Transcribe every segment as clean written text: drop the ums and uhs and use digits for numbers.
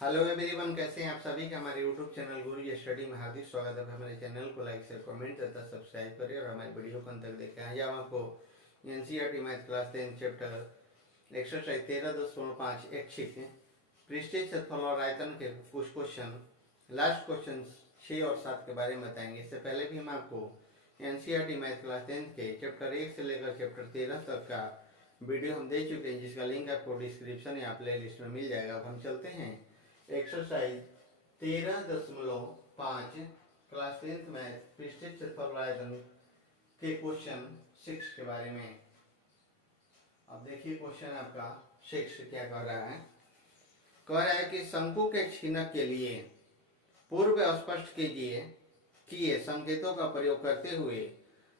Hello everyone, कैसे हैं आप सभी का हमारे यूट्यूब चैनल गुरु स्टडी में हार्दिक स्वागत है। हमारे चैनल को लाइक शेयर कमेंट तथा सब्सक्राइब करिए और हमारे वीडियो को अंत तक देखें। आज हम आपको NCERT math class 10 chapter exercise 13.5 ऐच्छिक पृष्ठीय क्षेत्रफल और आयतन के कुछ क्वेश्चन, लास्ट क्वेश्चन 6 और 7 के बारे में बताएंगे। इससे पहले भी हम आपको एनसीईआरटी मैथ क्लास 10 के चैप्टर 1 से लेकर चैप्टर 13 तक का वीडियो हम दे चुके हैं, जिसका लिंक आपको डिस्क्रिप्शन या प्ले लिस्ट में मिल जाएगा। अब हम चलते हैं एक्सरसाइज 13.5 क्लास 10 मैथ पृष्ठीय क्षेत्रफल आयतन के क्वेश्चन 6 के बारे में। अब देखिए क्वेश्चन आपका 6 क्या कर रहा है। कह रहा है कि शंकु के छीनक के लिए पूर्व स्पष्ट किए संकेतों का प्रयोग करते हुए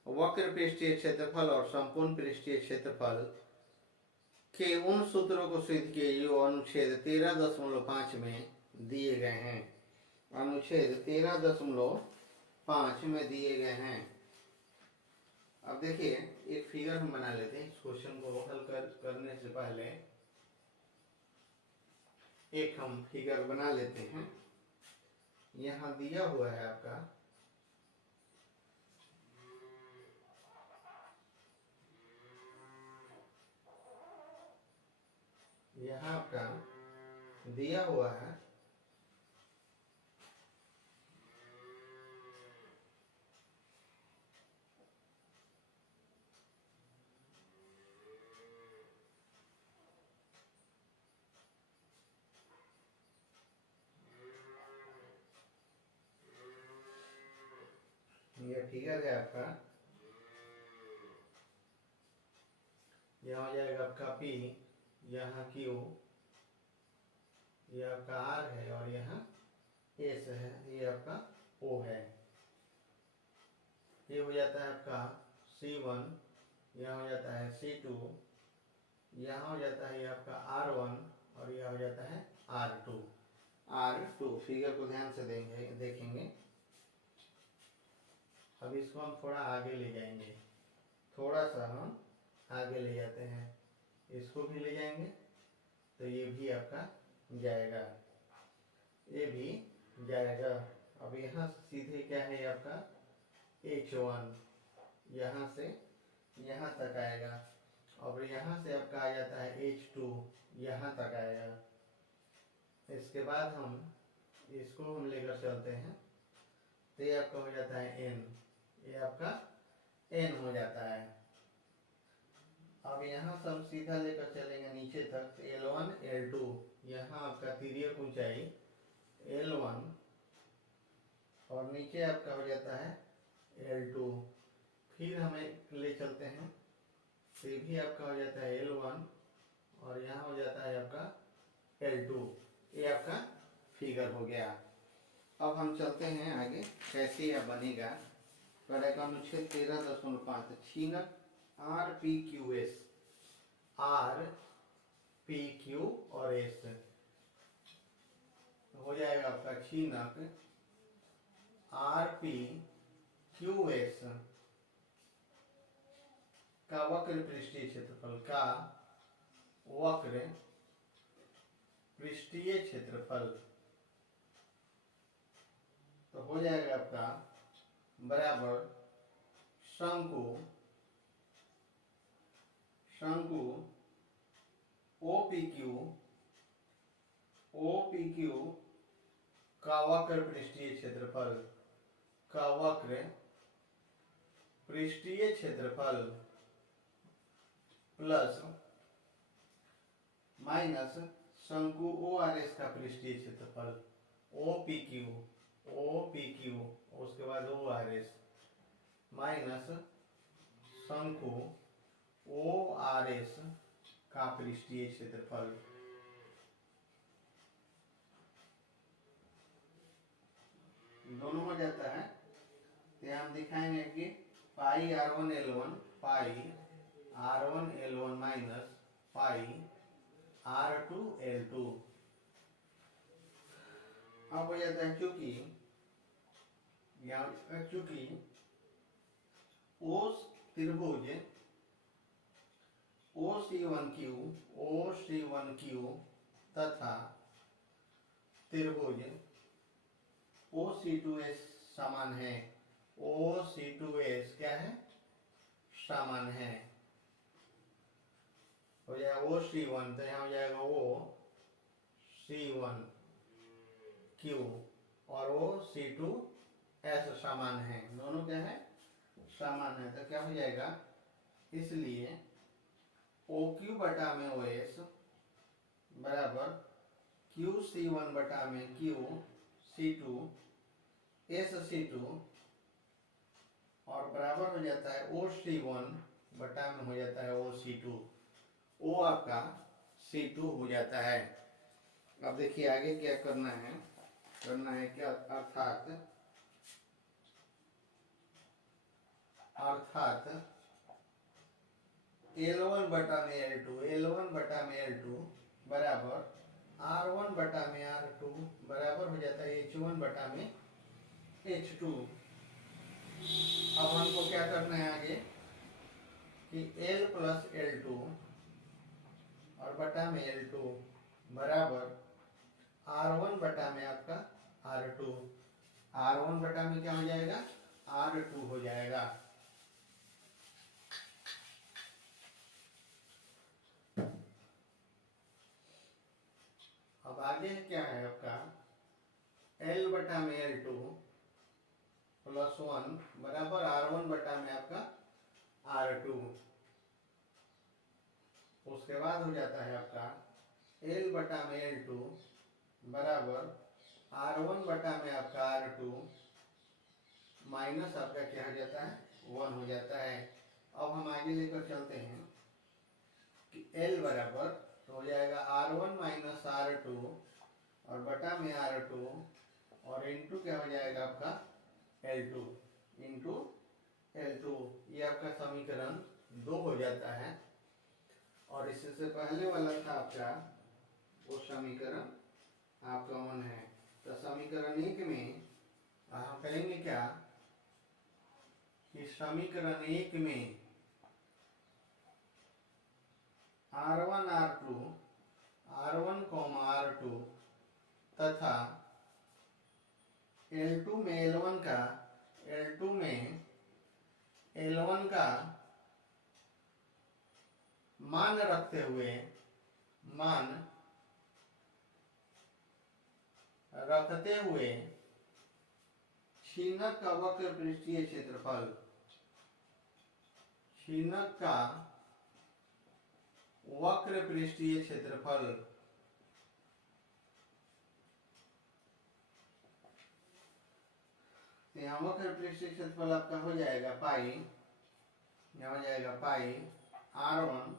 वक्र पृष्ठीय क्षेत्रफल और संपूर्ण पृष्ठीय क्षेत्रफल के उन सूत्रों को सिद्ध किए जो अनुच्छेद 13.5 में दिए गए हैं। अनुच्छेद 13.5 में दिए गए हैं। अब देखिए एक फिगर हम बना लेते हैं। इस क्वेश्चन को हल करने से पहले एक हम फिगर बना लेते हैं। यहाँ दिया हुआ है आपका दिया हुआ है ये फिगर है आपका। यहाँ हो जाएगा आपका P, यहाँ Q, ये आपका R है और यहाँ S है, ये आपका O है। ये हो जाता है आपका C1, यहाँ हो जाता है C2, यहाँ हो जाता है ये आपका R1 और यह हो जाता है R2। फिगर को ध्यान से देखेंगे। अब इसको हम थोड़ा आगे ले जाएंगे, थोड़ा सा हम आगे ले जाते हैं, इसको भी ले जाएंगे तो ये भी आपका जाएगा, ये भी जाएगा। अब यहाँ सीधे क्या है आपका H1, यहाँ से यहाँ तक आएगा और यहाँ से आपका आ जाता है H2, यहाँ तक आएगा। इसके बाद हम इसको हम लेकर चलते हैं तो ये आपका हो जाता है N, ये आपका N हो जाता है। अब यहाँ से हम सीधा लेकर चलेंगे नीचे तक तो L1 L2, यहाँ आपका तिर्यक ऊंचाई L1 और नीचे आपका हो जाता है L2। फिर हमें ले चलते हैं तो ये भी आपका हो जाता है L1 और यहाँ हो जाता है आपका L2। ये आपका फिगर हो गया। अब हम चलते हैं आगे, कैसे यह बनेगा। करेगा अनुच्छेद 13.5 छीनक RPQS, RPQ और S हो जाएगा आपका छीनक RPQS का वक्र पृष्ठीय क्षेत्रफल तो हो जाएगा आपका बराबर शंकु OPQ का वक्र पृष्ठीय क्षेत्रफल प्लस माइनस शंकु ORS का पृष्ठीय क्षेत्रफल OPQ उसके बाद ORS माइनस शंकु ORS का पृष्ठीय क्षेत्रफल। दोनों हो जाता है तो हम दिखाएंगे कि पाई R1 L1 minus pi R2 L2। अब हो जाता है चूंकि ओस त्रिभुज OC1Q तथा त्रिभुज OC2S समान है। OC2S क्या है? समान है। हो जाएगा OC1, तो यहाँ हो जाएगा OC1Q और OC2S समान है। दोनों क्या है? समान है। तो क्या हो जाएगा? इसलिए OQ बटा में OS बराबर QC1 बटा में QC2 SC2 और बराबर हो जाता है OC1 बटा में हो जाता है OC2। O आपका C2 हो जाता है। अब देखिए आगे क्या करना है। क्या? अर्थात L1 बटा में L2 बराबर R1 बटा में R2 बराबर हो जाता है H1 बटा में H2। अब हमको क्या करना है आगे कि L प्लस L2 और बटा में L2 बराबर R1 बटा में आपका R2। R1 बटा में क्या हो जाएगा? R2 हो जाएगा। अब आगे क्या है आपका? L बटा में L2 प्लस 1 बराबर R1 बटा में आपका R2। उसके बाद हो जाता है आपका L बटा में L2 बराबर R1 बटा में आपका R2 माइनस आपका क्या हो जाता है? 1 हो जाता है। अब हम आगे लेकर चलते हैं कि L बराबर तो हो जाएगा R1 माइनस R2 और बटा में R2 और इंटू क्या हो जाएगा आपका? L2 into L2। ये आपका समीकरण 2 हो जाता है। और इससे पहले वाला था आपका वो समीकरण आपका 1 है। तो समीकरण 1 में हम करेंगे क्या कि समीकरण 1 में R1 R1 R2 तथा L2 में L1 का मान रखते हुए छीनक का वक्र पृष्ठीय क्षेत्रफल यहाँ वक्र पृष्ठीय क्षेत्रफल आपका हो जाएगा पाई। यहाँ हो जाएगा पाई R1,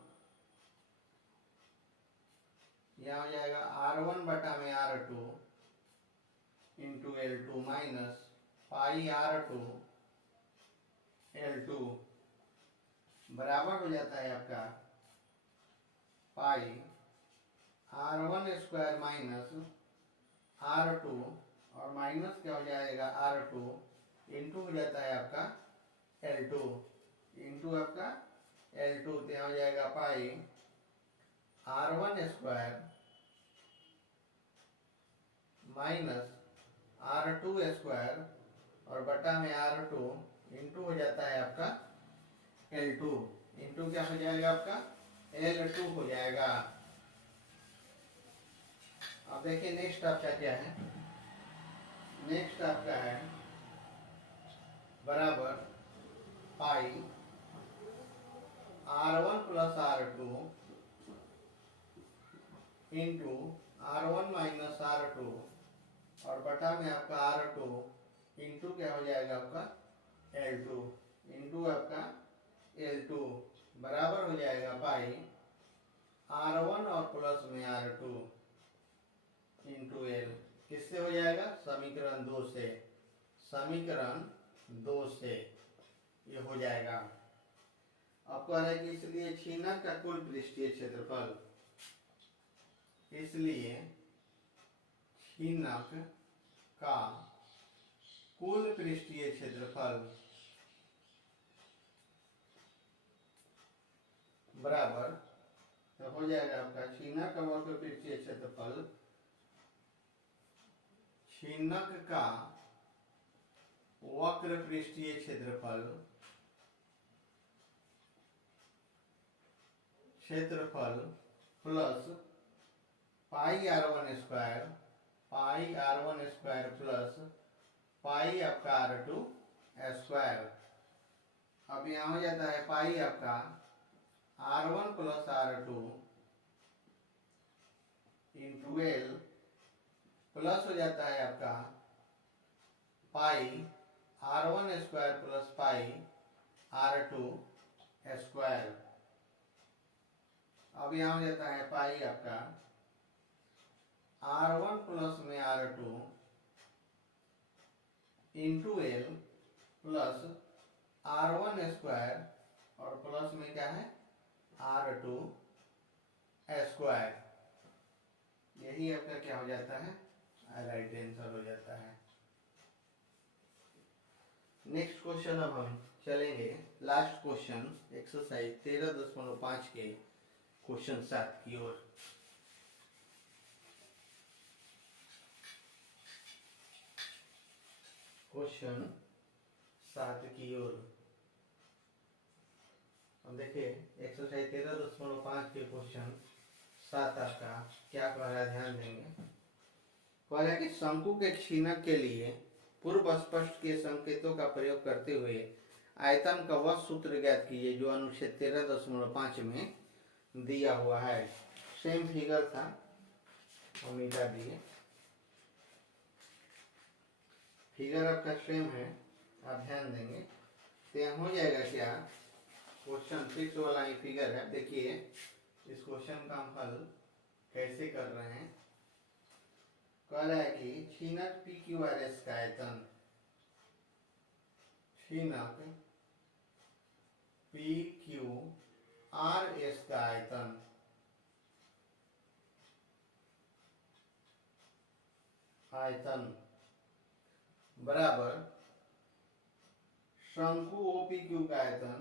यहाँ हो जाएगा R1 बटा में R2 into L2 minus pi R2 L2 बराबर हो जाता है आपका पाई R1 स्क्वायर माइनस R2 और माइनस क्या हो जाएगा R2 इंटू हो जाता है आपका L2 इंटू आपका L2। तो यहाँ हो जाएगा पाई R1 square minus R2 square और बटा में R2 इंटू हो जाता है आपका L2 इंटू क्या हो जाएगा आपका L2 हो जाएगा। अब देखिए नेक्स्ट आपका क्या है? नेक्स्ट आपका है बराबर पाई R1 plus R2 into R1 minus R2 और बटा में आपका R2 इंटू क्या हो जाएगा आपका L2 इंटू आपका L2 बराबर हो जाएगा पाई R1 और प्लस में R2 इंटू L। किससे हो जाएगा? समीकरण 2 से। ये हो जाएगा। अब कह रहे कि इसलिए छीनक का कुल पृष्ठीय क्षेत्रफल, इसलिए छीनक का कुल पृष्ठीय क्षेत्रफल बराबर तो हो जाएगा आपका छीनक का वक्र पृष्ठीय क्षेत्रफल छीनक का वक्र पृष्ठीय क्षेत्रफल plus pi r1 square plus pi आपका r2 स्क्वायर। अब यहाँ हो जाता है पाई आपका r1 plus r2 into L plus हो जाता है आपका पाई r1 square plus pi r2 square. अब यहाँ हो जाता है पाई आपका r1 प्लस में r2 into L plus r1 square और प्लस में क्या है r2 स्क्वायर। यही आपका क्या हो जाता है राइट आंसर हो जाता है। नेक्स्ट क्वेश्चन अब हम चलेंगे लास्ट क्वेश्चन एक्सरसाइज 13.5 के क्वेश्चन 7 की ओर। क्वेश्चन 7 की ओर अब देखिए एक्सरसाइज 13.5 के क्वेश्चन 7 आपका क्या कह रहा है ध्यान देंगे। कह रहा है कि शंकु के छीनक के लिए पूर्व स्पष्ट के संकेतों का प्रयोग करते हुए आयतन का वह सूत्र ज्ञात कीजिए जो अनुच्छेद 13.5 में दिया हुआ है। सेम फिगर था हम मिटा दिए, फिगर आपका सेम है, आप ध्यान देंगे तो यहाँ हो जाएगा क्या क्वेश्चन 6 वाला ही फिगर है। देखिए इस क्वेश्चन का हम हल कैसे कर रहे हैं। कह रहा है कि छीनक PQRS का आयतन, छीनक PQRS का आयतन बराबर शंकु OPQ का आयतन,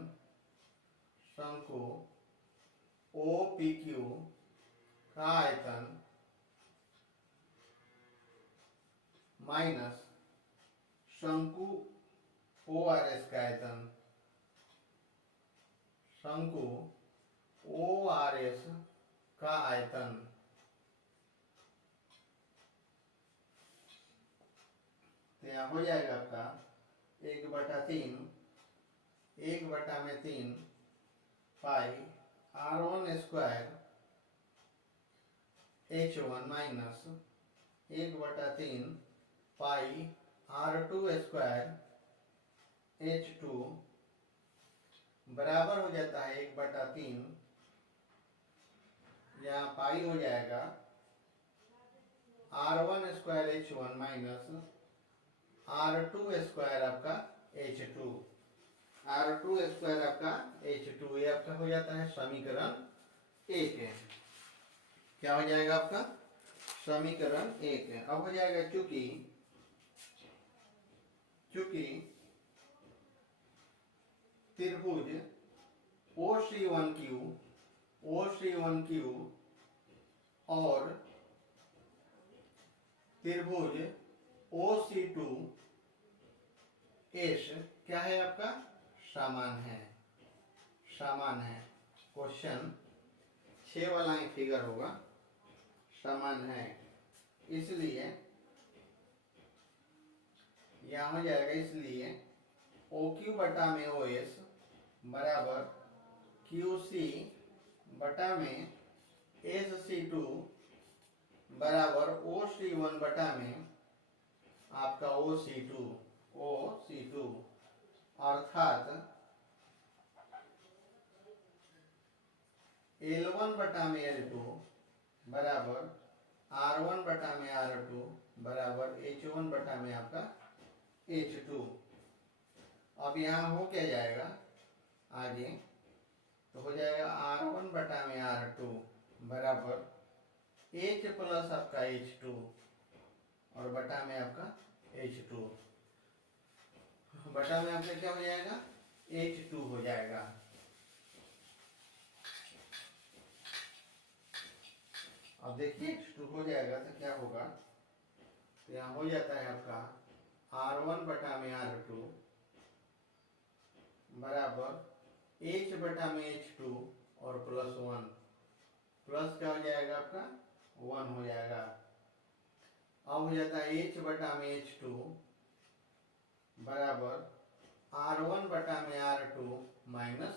शंकु OPQ का आयतन माइनस शंकु ORS का आयतन, शंकु ORS का आयतन। तो यहाँ हो जाएगा आपका 1/3 पाई r1 स्क्वायर h1 माइनस 1/3 पाई r2 स्क्वायर h2 बराबर हो जाता है 1/3, यहाँ पाई हो जाएगा r1 square h1 minus r2 square आपका h2, r2 स्क्वायर आपका h2। ये आपका हो जाता है समीकरण 1 है। क्या हो जाएगा आपका समीकरण 1 है। अब हो जाएगा चूंकि त्रिभुज OC1Q और त्रिभुज OC2S क्या है आपका समान है। क्वेश्चन 6 वाला ही फिगर होगा, समान है, इसलिए यहाँ हो जाएगा। इसलिए OQ बटा में OS बराबर QC बटा में SC2 बराबर OC1 बटा में आपका OC2 अर्थात L1 बटा में L2 बराबर R1 बटा में R2 बराबर H1 बटा में आपका H2। अब यहाँ हो क्या जाएगा आगे, तो हो जाएगा R1 बटा में R2 बराबर H प्लस आपका H2 और बटा में आपका H2, बटा में आपका क्या हो जाएगा H2 हो जाएगा। अब देखिए H2 हो जाएगा तो क्या होगा तो यहाँ हो जाता है आपका R1 बटा में R2 बराबर H बटा में H2 और प्लस 1, प्लस क्या हो जाएगा आपका 1 हो जाएगा। अब हो जाता है H बटा में H2 बराबर R1 बटा में R2 माइनस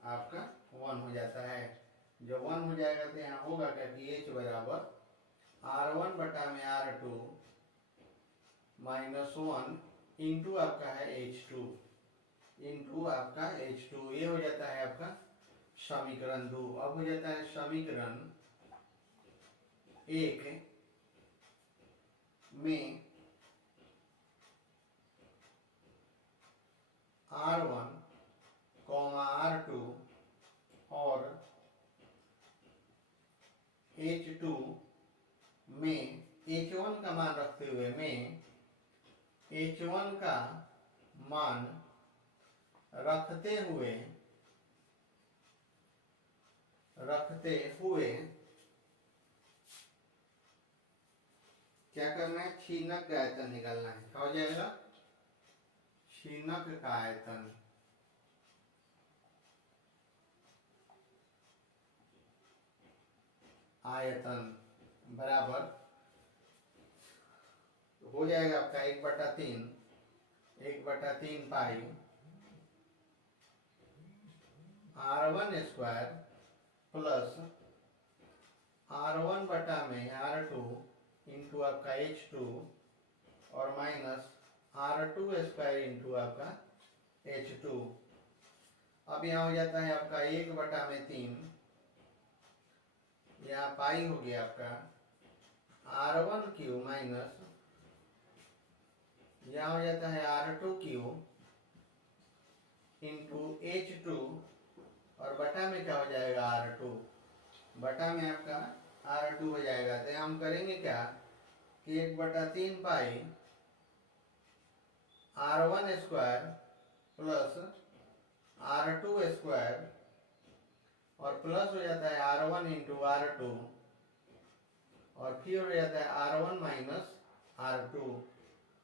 आपका 1 हो जाता है। जब 1 हो जाएगा तो यहाँ होगा क्या कि H बराबर R1 बटा में R2 माइनस 1 इंटू आपका है H2 इंटू आपका H2। ये हो जाता है आपका समीकरण 2। अब हो जाता है समीकरण 1 में R1 R2 और H2 में H1 का मान रखते हुए में H1 का मान रखते हुए क्या करना है, छीनक का आयतन निकालना है। क्या हो जाएगा, छीनक का आयतन बराबर हो जाएगा आपका 1/3 पाई R1 स्क्वायर प्लस R1 बटा में R2 इंटू आपका H2 और माइनस R2 स्क्वायर इंटू आपका H2। अब यहाँ हो जाता है आपका 1/3, यहाँ पाई हो गया आपका R1 क्यू माइनस यहाँ हो जाता है R2 क्यू इंटू H2 और बटा में क्या हो जाएगा R2, बटा में आपका R2 हो जाएगा। तो हम करेंगे क्या कि 1/3 पाई R1 square plus R2 square और प्लस हो जाता है R1 इंटू R2 और फिर हो जाता है R1 माइनस R2।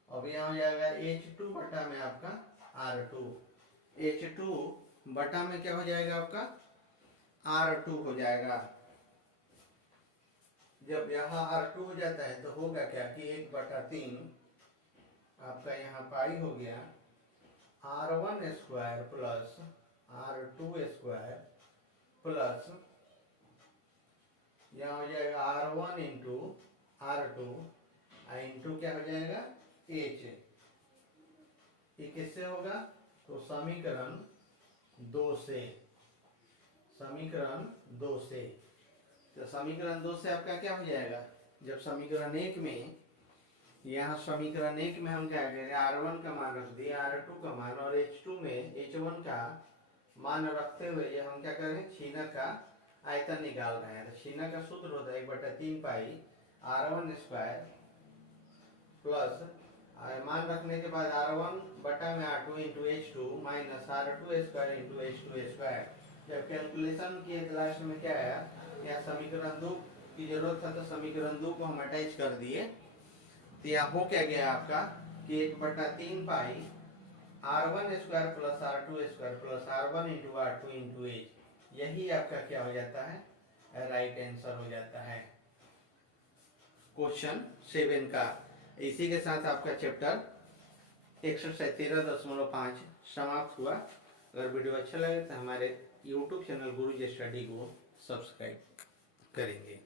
अब यहाँ हो जाएगा H2 बटा में आपका R2, H2 बटा में क्या हो जाएगा आपका R2 हो जाएगा। जब यहाँ R2 हो जाता है तो होगा क्या कि 1/3 आपका यहाँ पाई हो गया R1 square plus R2 square plus यहाँ हो जाएगा R1 इंटू R2 इंटू क्या हो जाएगा H। ये किससे होगा, तो समीकरण 2 से, समीकरण 2 से। तो समीकरण 2 से आपका क्या हो जाएगा, जब समीकरण 1 में, यहाँ समीकरण 1 में हम क्या करेंगे R1 का मान रख दिए, R2 का मान और H2 में H1 का मान रखते हुए ये हम क्या करें, छीनक का आयतन निकाल रहे हैं। तो छीनक का सूत्र होता है 1/3 पाई R1 स्क्वायर प्लस मान रखने के बाद R1 बटा में R2 into H2 minus R2 square into H2 square. जब कैलकुलेशन किए तो लास्ट में क्या आया, यहाँ समीकरण 2 की जरूरत था तो समीकरण 2 को हम अटैच कर दिए। तो यहाँ हो क्या गया आपका कि 1/3 पाई R1 square plus R2 square plus R1 into R2 into H। यही आपका क्या हो जाता है, राइट आंसर हो जाता है क्वेश्चन 7 का। इसी के साथ आपका चैप्टर 113.5 समाप्त हुआ। अगर वीडियो अच्छा लगे तो हमारे YouTube चैनल गुरुजी स्टडी को सब्सक्राइब करेंगे।